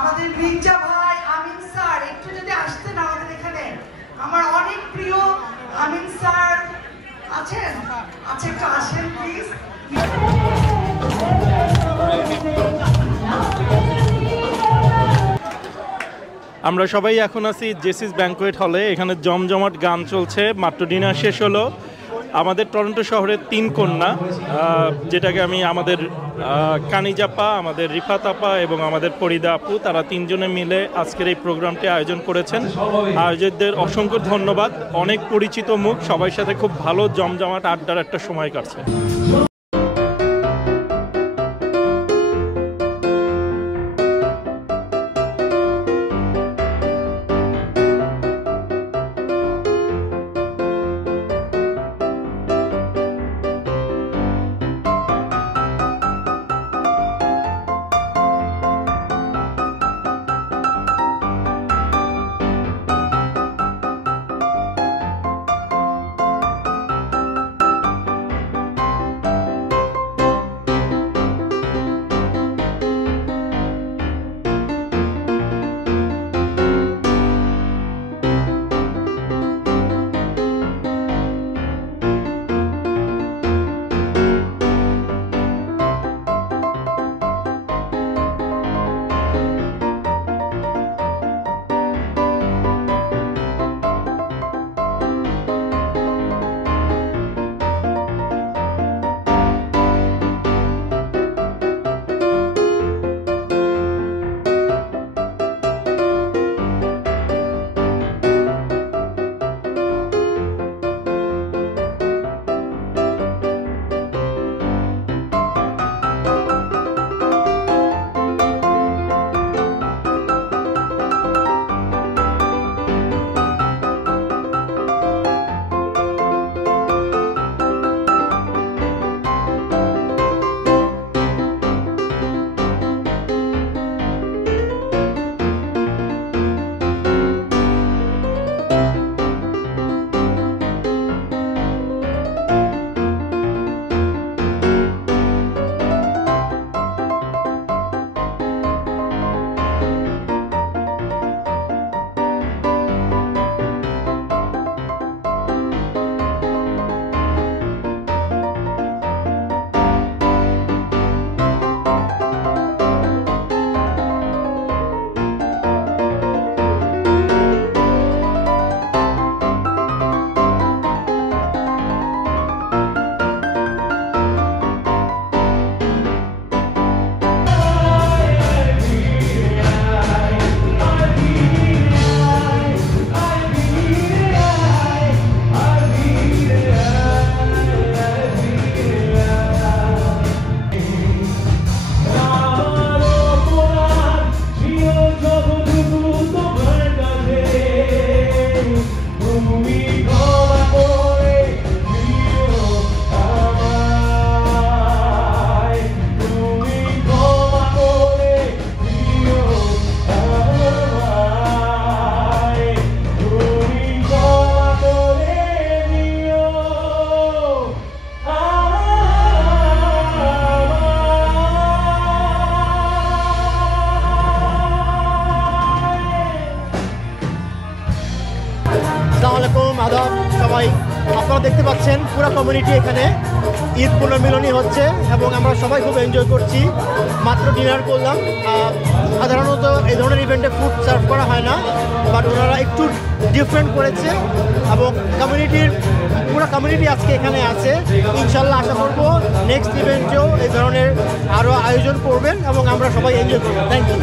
আমাদের মির্জা ভাই আমিন স্যার একটু যদি আসতেন আমাদের এখানে, আমার অনেক প্রিয় আমিন স্যার আছেন, আচ্ছা একটু আসেন প্লিজ। আমরা সবাই এখন আছি জেসিস ব্যাংকোয়েট হলে। এখানে জমজমাট গান চলছে, মাত্র ডিনার শেষ হলো। আমাদের টরন্টো শহরের 3 কন্যা, যেটাকে আমি আমাদের কানিজাপা, আমাদের রিফাত আপা এবং আমাদের ফরিদা আপু, তারা 3 জনে মিলে আজকের এই প্রোগ্রামটি আয়োজন করেছেন। আয়োজকদের অসংখ্য ধন্যবাদ। অনেক পরিচিত মুখ, সবার সাথে খুব ভালো জমজমাট আড্ডার একটা সময় কাটছে। আদাব সবাই, আপনারা দেখতে পাচ্ছেন পুরো কমিউনিটি এখানে ঈদ পুনর্মিলনী হচ্ছে এবং আমরা সবাই খুব এনজয় করছি। মাত্র ডিনার করলাম। সাধারণত এই ধরনের ইভেন্টে ফুড সার্ভ করা হয় না, বাট ওনারা একটু ডিফারেন্ট করেছে এবং পুরো কমিউনিটি আজকে এখানে আছে। ইনশাল্লাহ আশা করবো নেক্সট ইভেন্টেও এই ধরনের আরও আয়োজন করবেন এবং আমরা সবাই এনজয় করবো। Thank you.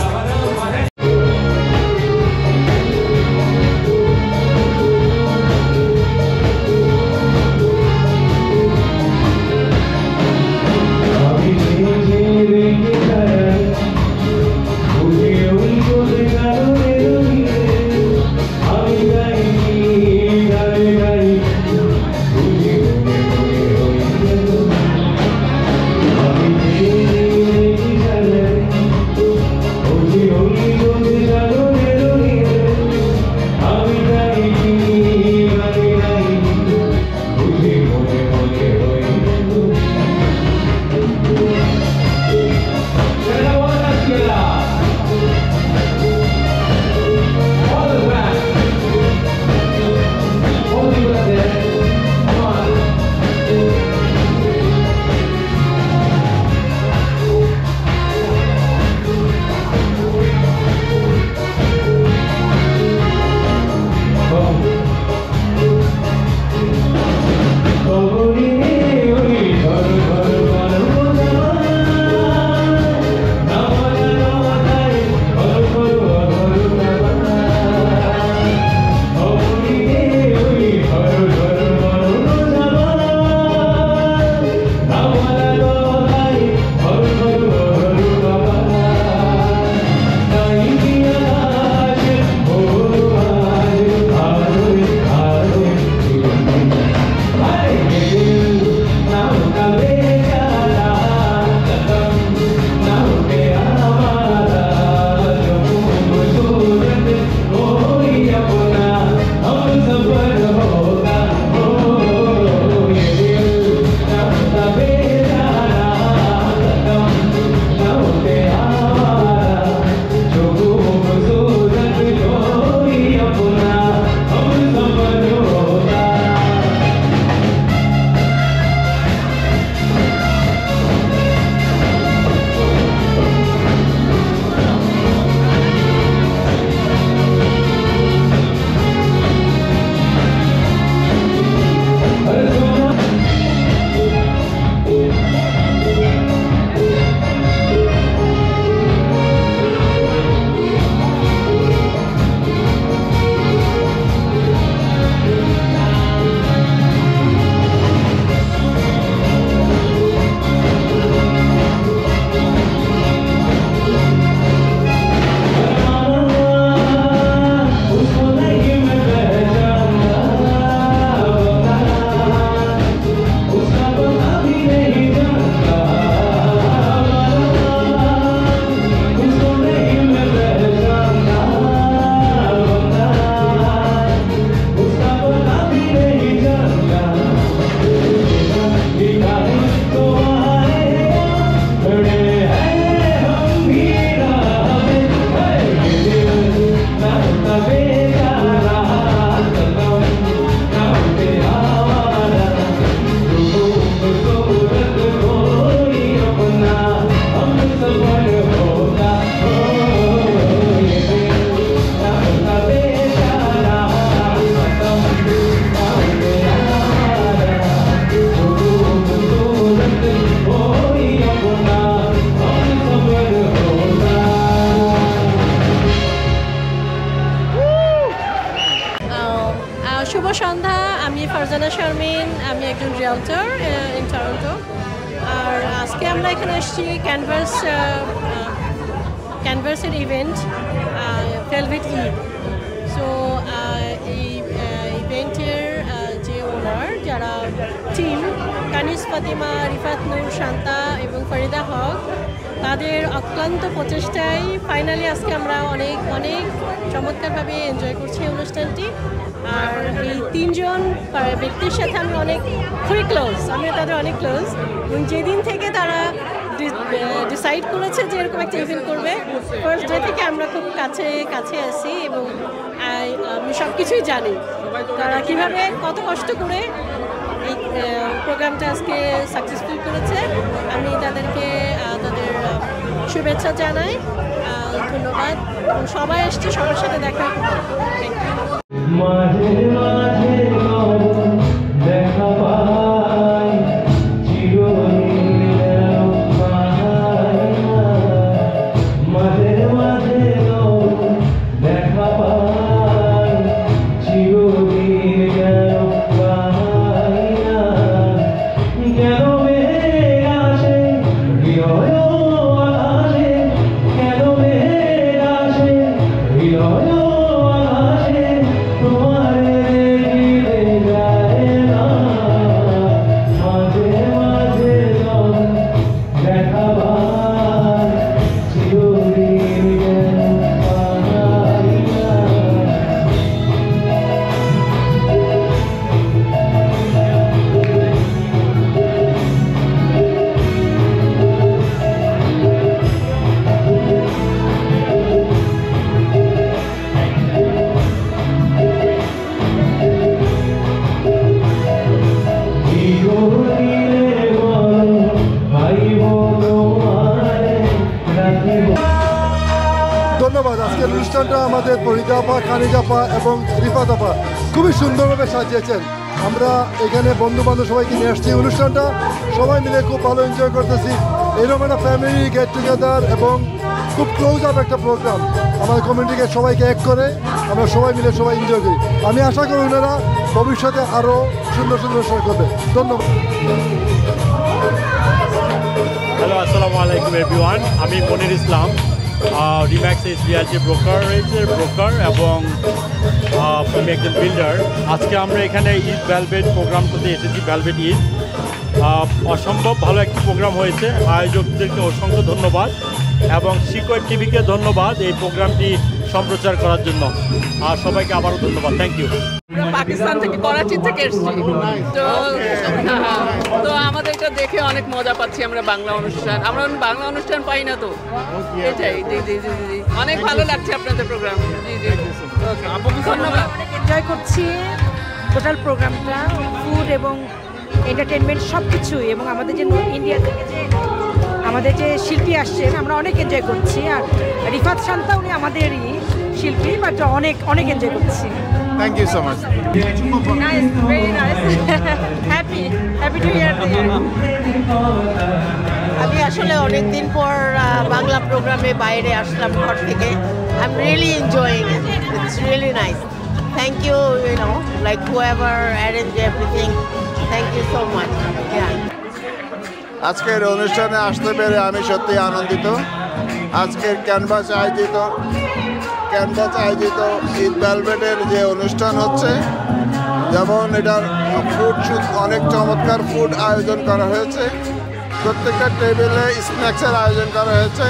Oh, সন্ধ্যা। আমি ফারজানা শারমিন, আমি একজন রিয়েলটর ইন টরন্টো। আর আজকে আমরা এখানে এসেছি ক্যানভাসের ইভেন্ট ভেলভেট ঈদ। সো এই ইভেন্টের যে ওনার যারা টিম কানিজ ফাতিমা, রিফাত নূর, শান্তা এবং ফরিদা হক, তাদের অক্লান্ত প্রচেষ্টায় ফাইনালি আজকে আমরা অনেক অনেক চমৎকারভাবে এনজয় করছি অনুষ্ঠানটি। আর এই তিনজন ব্যক্তির সাথে আমি অনেক খুবই ক্লোজ, আমি তাদের অনেক ক্লোজ। এবং যেদিন থেকে তারা ডিসাইড করেছে যে এরকম একটা ইভেন্ট করবে, ফার্স্ট ডে থেকে আমরা খুব কাছে আছি এবং আমি সব কিছুই জানি তারা কীভাবে কত কষ্ট করে এই প্রোগ্রামটা আজকে সাকসেসফুল করেছে। আমি তাদেরকে তাদের শুভেচ্ছা জানাই, ধন্যবাদ। এবং সবাই এসছে, সবার সাথে দেখা করতে। ধন্যবাদ। আজকের অনুষ্ঠানটা আমাদের ফরিদা আপা, কানিজ আপা এবং রিফাত আপা খুবই সুন্দরভাবে সাজিয়েছেন। আমরা এখানে বন্ধু বান্ধব সবাইকে নিয়ে আসছি। অনুষ্ঠানটা সবাই মিলে খুব ভালো এনজয় করতেছি। এরকম একটা ফ্যামিলি গেট টুগেদার এবং খুব ক্লোজ আপ একটা প্রোগ্রাম আমাদের কমিউনিটিকে সবাইকে এক করে আমরা সবাই মিলে সবাই এনজয় করি। আমি আশা করি ওনারা ভবিষ্যতে আরও সুন্দর সুন্দর অনুষ্ঠান করবে। ধন্যবাদ। হ্যালো, আসসালামু আলাইকুম এভরিওয়ান। আমি মনির ইসলাম, রিম্যাক্স রিয়ালিটি ব্রোকারেজের ব্রোকার এবং আমি একজন বিল্ডার। আজকে আমরা এখানে ঈদ ভেলভেট প্রোগ্রামটাতে এসেছি। ভেলভেট ঈদ অসম্ভব ভালো একটি প্রোগ্রাম হয়েছে। আয়োজকদেরকে অসংখ্য ধন্যবাদ এবং সিকোয়েট টিভিকে ধন্যবাদ এই প্রোগ্রামটি সম্প্রচার করার জন্য। আর সবাইকে আবারও ধন্যবাদ। Thank you. পাকিস্তান থেকে, করাচি থেকে এসেছি। তো আমাদের এটা দেখে অনেক মজা পাচ্ছি। আমরা বাংলা অনুষ্ঠান পাই না, তো এটাই। জি জি জি জি অনেক ভালো লাগছে আপনাদের প্রোগ্রাম। জি জি ধন্যবাদ। অনেক এনজয় করছি টোটাল প্রোগ্রামটা, ফুড এবং এন্টারটেনমেন্ট সব কিছুই। এবং আমাদের যে ইন্ডিয়া থেকে যে আমাদের যে শিল্পী আসছেন, আমরা অনেক এনজয় করছি। আর রিফাত শান্তা উনি আমাদেরই শিল্পী, বাট অনেক অনেক এনজয় করছি। Thank you so much. Nice, very nice, happy to hear. আমি আসলে অনেক দিন পর বাংলা প্রোগ্রামে বাইরে আসলাম ঘর থেকে। I am really enjoying it. It's really nice. Thank you, you know, like whoever arranged everything. Thank you so much. Yeah. আজকের অনুষ্ঠানে আসতে পেরে আমি সত্যি আনন্দিত। আজকের ক্যানভাস আয়োজিত ঈদ ভেলভেটের যে অনুষ্ঠান হচ্ছে, যেমন এটার ফুড অনেক চমৎকার ফুড আয়োজন করা হয়েছে। প্রত্যেকটা টেবিলে স্ন্যাক্সের আয়োজন করা হয়েছে,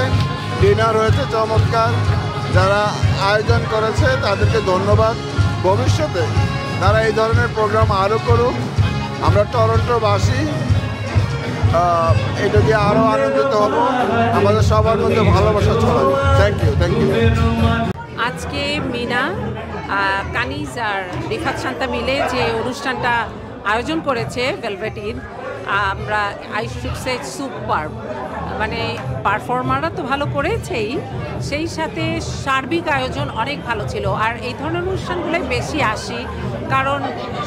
ডিনার হয়েছে চমৎকার। যারা আয়োজন করেছে তাদেরকে ধন্যবাদ। ভবিষ্যতে তারা এই ধরনের প্রোগ্রাম আরও করুক। আমরা টরন্টোবাসী এটা দিয়ে আরও আনন্দিত হব। আমাদের সবার মধ্যে ভালোবাসা ছড়াবে। Thank you. আজকে মিনা, কানিজ আর রিফাত শান্তা মিলে যে অনুষ্ঠানটা আয়োজন করেছে ভেলভেট ঈদ, আমরা আই শুড সে সুপার। মানে পারফর্মাররা তো ভালো করেছেই, সেই সাথে সার্বিক আয়োজন অনেক ভালো ছিল। আর এই ধরনের অনুষ্ঠানগুলোই বেশি আসি, কারণ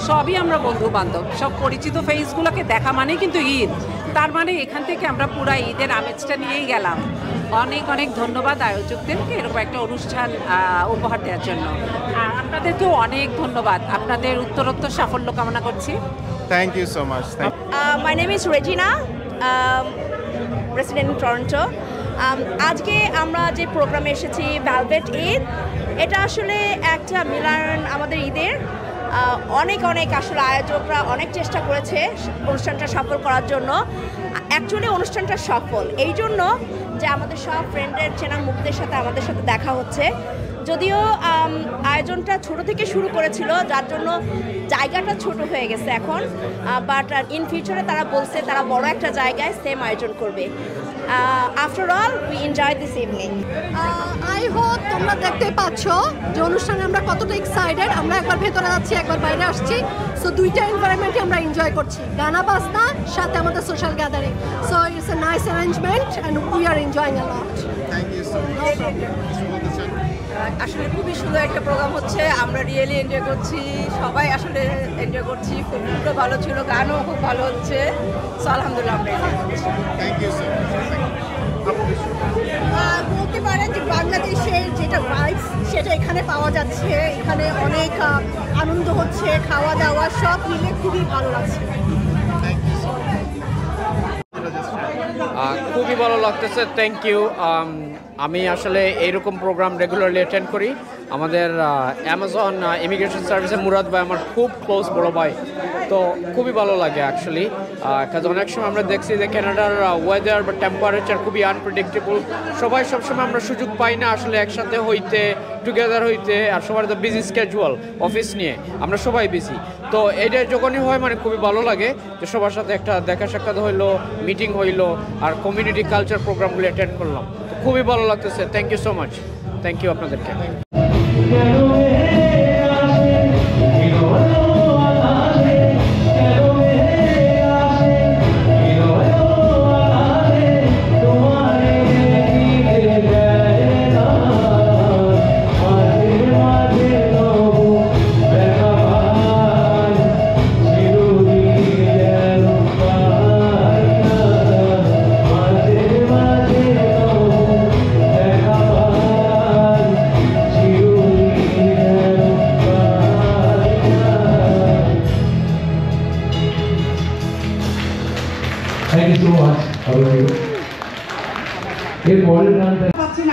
সবই আমরা বন্ধু বান্ধব, সব পরিচিত ফেসগুলোকে দেখা মানেই কিন্তু ঈদ। তার মানে এখান থেকে আমরা পুরা ঈদের আমেজটা নিয়েই গেলাম। অনেক অনেক ধন্যবাদ আয়োজকদেরকে এরকম একটা অনুষ্ঠান উপহার দেওয়ার জন্য। আর আপনাদেরকেও অনেক ধন্যবাদ, আপনাদের উত্তরোত্তর সাফল্য কামনা করছি। Thank you so much. My name is Regina, resident in Toronto. আজকে আমরা যে প্রোগ্রামে এসেছি ভেলভেট ঈদ, এটা আসলে একটা মিলন আমাদের ঈদের। অনেক অনেক আসলে আয়োজকরা অনেক চেষ্টা করেছে অনুষ্ঠানটা সফল করার জন্য। অ্যাকচুয়ালি অনুষ্ঠানটা সফল এই জন্য যে আমাদের সব ফ্রেন্ডের চেনা মুখদের সাথে আমাদের সাথে দেখা হচ্ছে। যদিও আয়োজনটা ছোট থেকে শুরু করেছিল, যার জন্য জায়গাটা ছোট হয়ে গেছে এখন, বাট ইন ফিউচারে তারা বলছে তারা বড় একটা জায়গায় সেম আয়োজন করবে। After all we enjoy this evening. I hope তোমরা দেখতে পাচ্ছ যে অনুষ্ঠানে আমরা কতটা এক্সাইটেড। আমরা একবার ভেতরে যাচ্ছি, একবার বাইরে আসছি, সো দুইটা এনভায়রনমেন্টে আমরা এনজয় করছি, গানা বাজনা সাথে আমাদের social gathering. So it's a nice arrangement and we are enjoying a lot. Thank you so much. আসলে খুবই সুন্দর একটা প্রোগ্রাম হচ্ছে, আমরা রিয়েলি এনজয় করছি, সবাই আসলে এনজয় করছি। ফুডও ভালো ছিল, গানও খুব ভালো হচ্ছে, সো আলহামদুলিল্লাহ আমরা এনজয় করছি। Thank you so much. বলতে পারেন যে বাংলাদেশের যেটা ভাইবস সেটা এখানে পাওয়া যাচ্ছে। এখানে অনেক আনন্দ হচ্ছে, খাওয়া দাওয়া সব মিলে খুবই ভালো লাগছে। খুবই ভালো লাগতেছে, থ্যাংক ইউ। আমি আসলে এইরকম প্রোগ্রাম রেগুলারলি অ্যাটেন্ড করি। আমাদের অ্যামাজন ইমিগ্রেশন সার্ভিসের মুরাদ ভাই আমার খুব ক্লোজ বড় ভাই, তো খুবই ভালো লাগে অ্যাকচুয়ালি। কাজ অনেক সময় আমরা দেখছি যে কানাডার ওয়েদার বা টেম্পারেচার খুবই আনপ্রেডিক্টেবল। সবাই সবসময় আমরা সুযোগ পাই না আসলে একসাথে হইতে, টুগেদার হইতে, আর সবার তো বিজি স্কেজুয়াল অফিস নিয়ে, আমরা সবাই বিজি। তো এটা যখনই হয় মানে খুবই ভালো লাগে যে সবার সাথে একটা দেখা সাক্ষাৎ হইলো, মিটিং হইলো, আর কমিউনিটি কালচার প্রোগ্রামগুলি অ্যাটেন্ড করলাম, তো খুবই ভালো লাগতেছে। Thank you so much, thank you আপনাদেরকে।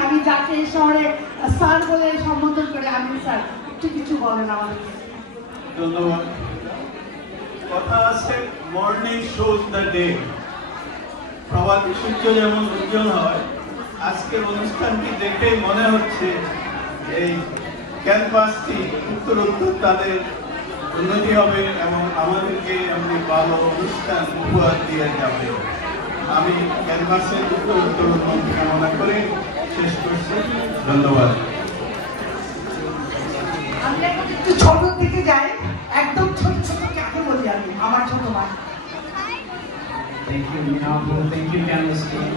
আমি যাকে এই শহরে স্যার বলে সম্বোধন করে, আমি স্যার একটু কিছু বলেন আমাদেরকে। ধন্যবাদ। কথা আছে মর্নিং শোজ দ্য ডে। প্রভাতী সূর্য যেমন উজ্জ্বল হয়, আজকের অনুষ্ঠানটি দেখে মনে হচ্ছে এই ক্যাম্পাসটি উত্তরোত্তর তাদের উন্নতি হবে এবং আমাদেরকে এমনি ভালো অনুষ্ঠান উপহার দিয়ে যাবে। আমি ক্যানভাসের উত্তরোত্তর উন্নতি কামনা করে শেষ করছি। ধন্যবাদ। আমি একটু ছোট দিকে যাই, একদম ছোট ছোট কাকে বলি আমি, আমার ছোট ভাই। Thank you, Minako. Thank you, Canvas team.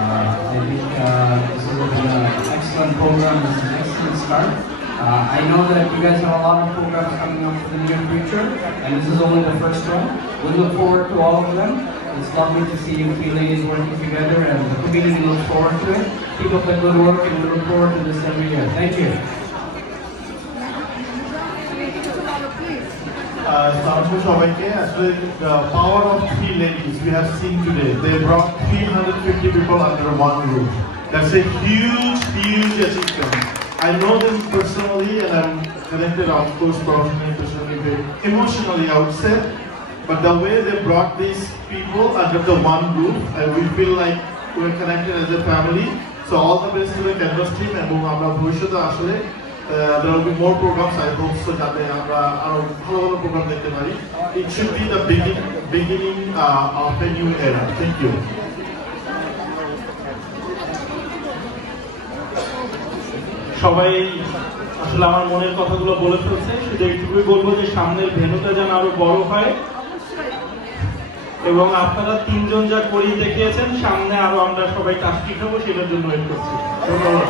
I think this has been an excellent program. It's an excellent start. I know that you guys have a lot of programs coming up for the near future, and this is only the first one. We look forward to all of them. It's lovely to see you three ladies working together, and the community looks forward to it. Keep up the good work, and we look forward to this every year. Thank you. The power of three ladies we have seen today. They brought 350 people under one roof. That's a huge, huge achievement. I know them personally, and I'm connected, of course, professionally, personally, emotionally, I would say. But the way they brought these people under the one roof, we feel like we're connected as a family. So all the best to the Canvas team, and there will be more programs, I hope so, that program. It should be the beginning of a new era. Thank you. সবাই আসলে আমার মনের কথাগুলো বলে ফেলছে, শুধু এইটুকুই বলবো যে সামনের ভেন্যুটা যেন আরো বড় হয়, এবং আপনারা তিনজন যা করিয়ে দেখিয়েছেন, সামনে আরো আমরা সবাই কাজটি খাবো, সেটার জন্য ওয়েট করছি। ধন্যবাদ।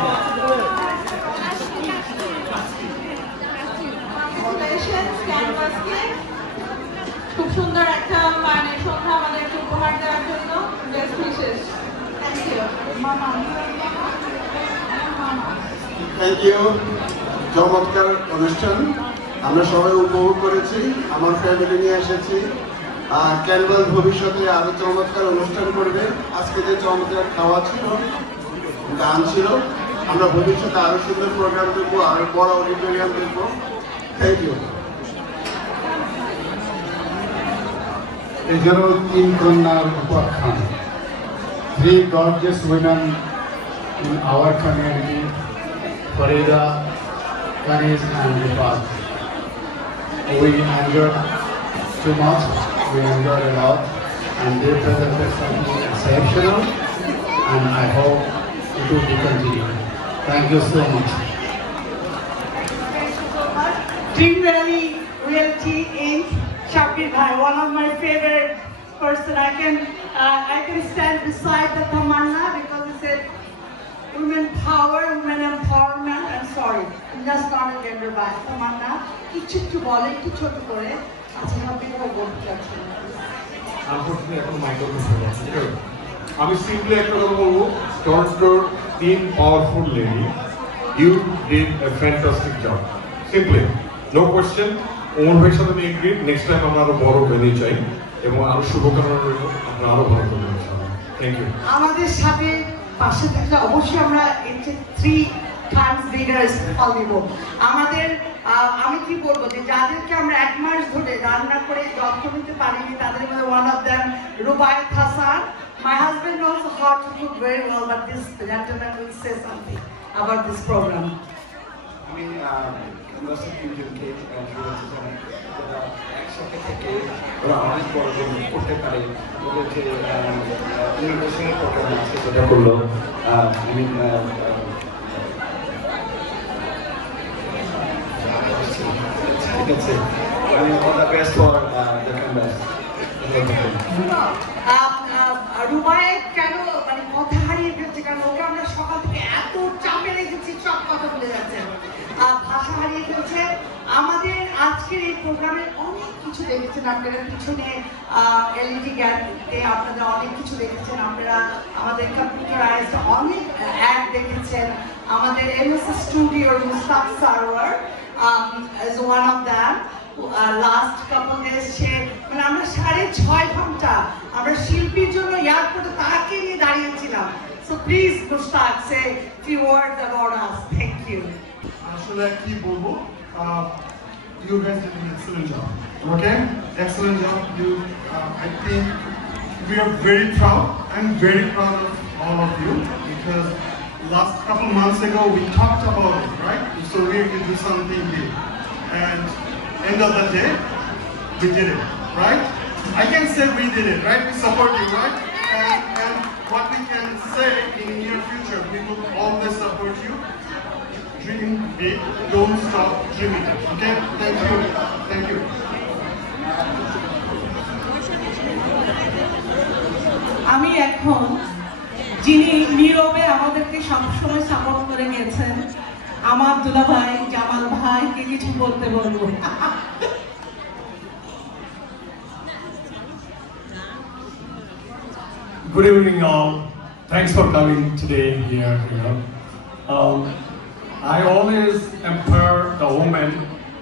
খুব সুন্দর একটা মানে সন্ধ্যা আমাদেরকে উপহার দেওয়ার জন্য best wishes. Thank you. Thank you. চমৎকার অনুষ্ঠান আমরা সবাই উপভোগ করেছি, আমার ফ্যামিলি নিয়ে এসেছি। ক্যানভাস ভবিষ্যতে আরো চমৎকার অনুষ্ঠান করবে। আজকে যে চমৎকার খাওয়া ছিল, গান ছিল, আমরা ভবিষ্যতে আরো সুন্দর প্রোগ্রাম দেখবো, আরো বড় অডিটোরিয়াম দেখবো। Thank you. এছাড়াও 3 কন্যার উপাখ্যান, 3 gorgeous women in our community, Farida, Kanis and Rifat. We enjoyed too much, we enjoyed a lot, and they presented something exceptional, and I hope it will be continued. Thank you so much. Dream Rally Realty Inc. Shakir Bhai, one of my favorite person. I can stand beside the Tamanna because it said women power, women empowerment. I'm sorry, I'm just not a gender bias. Tamanna, কিছু বলে, একটু ছোট করে। আচ্ছা, আপনি কি বলতে চাচ্ছেন? আনফরচুনেটলি এখন মাইক্রোফোন আছে। আমি সিম্পলি একটা কথা বলবো, টরন্টোর 3 powerful lady, you did a fantastic job. Simply no question. Omar ভাইয়ের সাথে আমি এগ্রি, নেক্সট টাইম আমরা আরো বড় ভেন্যু চাই এবং আরো শুভকামনা রইল, আমরা আরো ভালো করবো ইনশাআল্লাহ। Thank you. আমাদের সাথে পাশে থাকলে অবশ্যই আমরা এর 3 times bigger ফল দিব। আমাদের আমি কি বলবো যে যাদেরকে আমরা 1 মাস ধরে রান্না করে যত্ন নিতে পারিনি, তাদের মধ্যে one of them Rubayat Hasan. My husband knows how to cook very well, but this gentleman will say something about this program. আমি ক্যানভাসের তিনজনকে একসাথে থেকে ওরা অনেক বড় করতে পারে, ওদের যে ইনোভেশনের প্রোগ্রাম আছে সেটা করলো। ঠিক আছে, আমি all the best for the canvas. Rubayet কেন মানে কথা হারিয়ে ফেলছে, কারণ ওকে আমরা সকাল থেকে এত চাপে রেখেছি, সব কথা বলে যাচ্ছে, ভাষা হারিয়ে ফেলছে। আমাদের আজকের এই প্রোগ্রামে অনেক কিছু দেখেছেন আপনারা, পিছনে এলইডি গ্যালারিতে আপনারা অনেক কিছু দেখেছেন, আপনারা আমাদের কম্পিউটারাইজড অনেক অ্যাড দেখেছেন। আমাদের এমএস স্টুডিওর Mushtaq Sarwar is one of them. Last couple days সে মানে আমরা 6.5 ঘন্টা আমরা শিল্পীর জন্য এয়ারপোর্টে তাকে নিয়ে দাঁড়িয়েছিলাম। So please Mustaq say few words about us. Thank you. আসলে কি বলবো, you guys did an excellent job. Okay, excellent job. I think we are very proud. I'm very proud of all of you because last couple months ago we talked about it, right? So we could do something big, and end of the day we did it, right? I can say we did it, right? We support you, right? And what we can say in near future, we will always support you. Dream big, don't stop dreaming. Okay? Thank you. Thank you. আমি এখন যিনি নীরবে আমাদেরকে সবসময় support করে গেছেন, আমার দুলাভাই জামাল ভাইকে কিছু বলতে বলবো। Good evening all. Thanks for coming today here. I always empower the women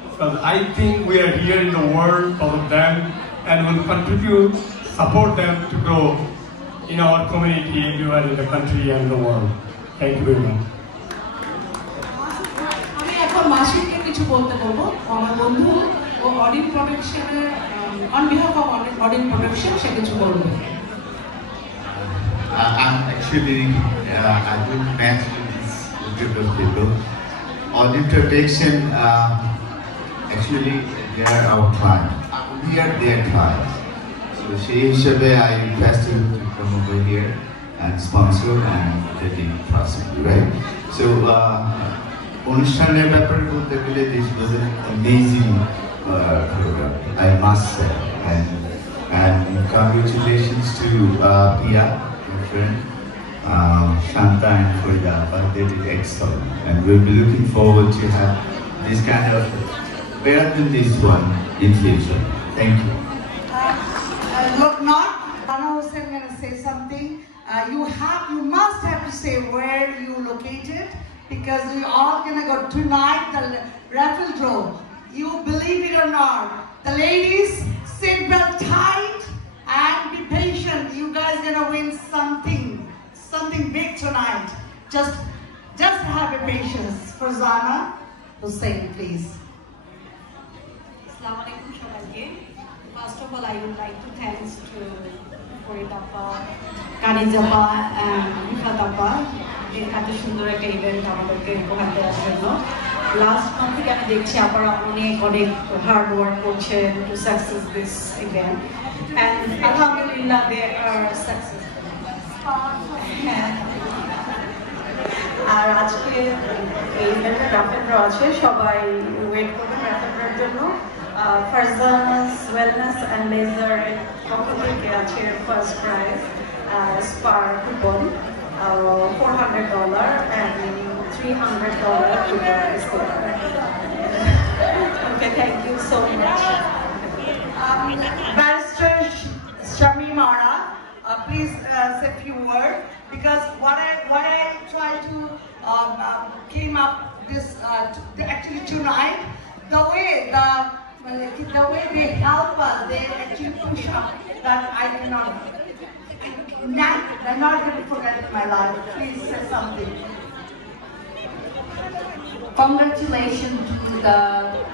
because I think we are here in the world for them and will contribute, support them to grow in our community, everywhere in the country and the world. Thank you very much. আমি এখন মাসিককে কিছু বলতে বলবো, আমার বন্ধু ও audit প্রোডাকশনের on behalf of audit production সে কিছু বলবে। Actually, I will match with this group of people. Audit protection, actually, they are our client. We are their clients. So, সেই হিসেবে I request you to come over here and sponsor and take it possibly, right? So, অনুষ্ঠানের ব্যাপারে বলতে গেলে this was an amazing program, I must say. And congratulations to Pia, my friend, Shanta and Farida, but they did excellent. And we'll be looking forward to have this kind of better than this one in future. Thank you. Look, not Bana Hussain going to say something. you must have to say where you located, because we all gonna go tonight, the raffle draw. You believe it or not, the ladies, sit belt tight and be patient. You guys gonna win something big tonight. Just have a patience. Farzana Hussain, please. Assalamu alaikum সবাইকে. First of all, I would like to thanks to Farid Appa, Kaniz Appa and Rifat Appa এত সুন্দর একটা event আমাদেরকে উপহার দেওয়ার জন্য। Last month থেকে আমি দেখছি আপনারা অনেক হার্ড ওয়ার্ক করছেন to success this event and আলহামদুলিল্লাহ দে আর সাকসেসফুল। আর আজকে এই ইভেন্টে রাফেল ড্র আছে, সবাই ওয়েট করবেন রাফেল ড্রর জন্য। ফারজানাস ওয়েলনেস অ্যান্ড লেজার পক্ষ থেকে আছে first prize spare coupon $400 and $300 to the scholar. Okay, thank you so much. Barrister Shamim Ara, please say a few words, because what I try to came up this actually tonight, the way they help us, they actually push up that I cannot. I'm not going to forget in my life. Please say something. Congratulations to the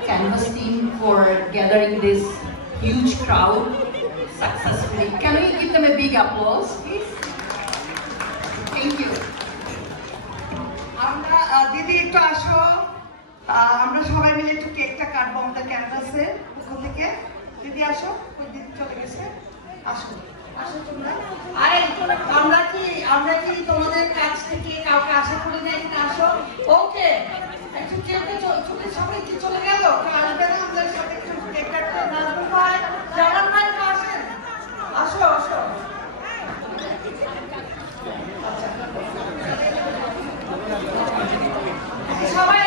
Canvas team for gathering this huge crowd successfully. Can we give them a big applause, please? Thank you. আমরা দিদি একটু আসো, আমরা সবাই মিলে একটু কেকটা কাটবো আমাদের ক্যানভাসে ওখান থেকে। দিদি আসো, ওই দিদি চলে গেছে, আসো আসো তোমরা। আরে আমরা কি তোমাদের কাছ থেকে কাউকে আশা করি না, এখানে আসো। ওকে, একটু কেউ সবাই কি চলে গেল, আসবে না আমাদের সাথে একটু কেক কাটতে? নাজমুল ভাই, জামান ভাই আসেন, আসো আসো। সবাই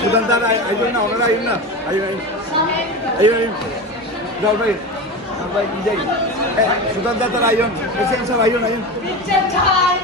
সুদান দাদা আইবেন না, ওনারা আইন না, আইবেন যাও ভাই ভাই যাই সুদান দাদা আইন, প্রেসিডেন্ট স্যার আইন আইন। Picture time.